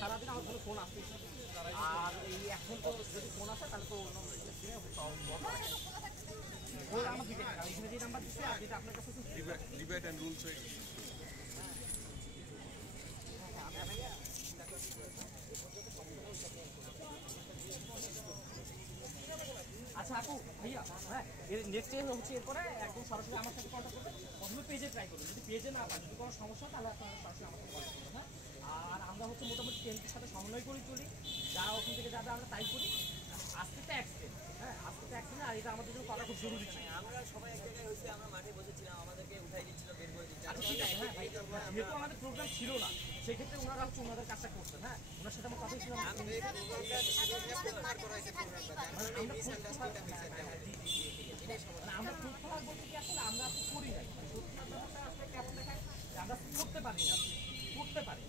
সারাদিন আমার কোনো ফোন আসতেই আর এই এখন তো যদি ফোন আসে তাহলে তো অন্য আমার দিকে এখানে যে নাম্বার দিচ্ছে আর যেটা আপনার কাছে ডিবেট এন্ড রুলস হয়ে আচ্ছা আপু ভাইয়া হ্যাঁ নেক্সট ডে হচ্ছে এরপরে একদম সরাসরি আমার সাথে কন্ট্যাক্ট করবেন প্রথমে পেজে ট্রাই করবেন যদি পেজে না পান যদি কোনো সমস্যা তাহলে আপনারা সরাসরি আমার সাথে কন্ট্যাক্ট করবেন হ্যাঁ আর আমরা হচ্ছে মোটামুটি টেন্টের সাথে সমন্বয় করে চলি যা ওখান থেকে যাবে আমরা তাই করি আজকে তো অ্যাক্সিডেন্ট হ্যাঁ আজকে তো অ্যাক্সিডেন্ট আর এটা আমাদের জন্য করা খুব জরুরি ছিল আমরা সবাই এক জায়গায় হয়েছে আমরা মাঠে বসেছিলাম আমাদেরকে উঠাই দিচ্ছিল বের করে দিচ্ছিল আচ্ছা ঠিক আছে হ্যাঁ ভাই যেহেতু আমাদের প্রোগ্রাম ছিল না সেক্ষেত্রে ওনারা হচ্ছে ওনাদের কাজটা করতেন হ্যাঁ ওনার সাথে আমার কথা ছিল আমরা প্রোগ্রাম বলতে কি আসলে আমরা আপনি করি নাই সত্যি ব্যাপারটা আসলে কেমন দেখায় আমরা করতে পারি না করতে পারি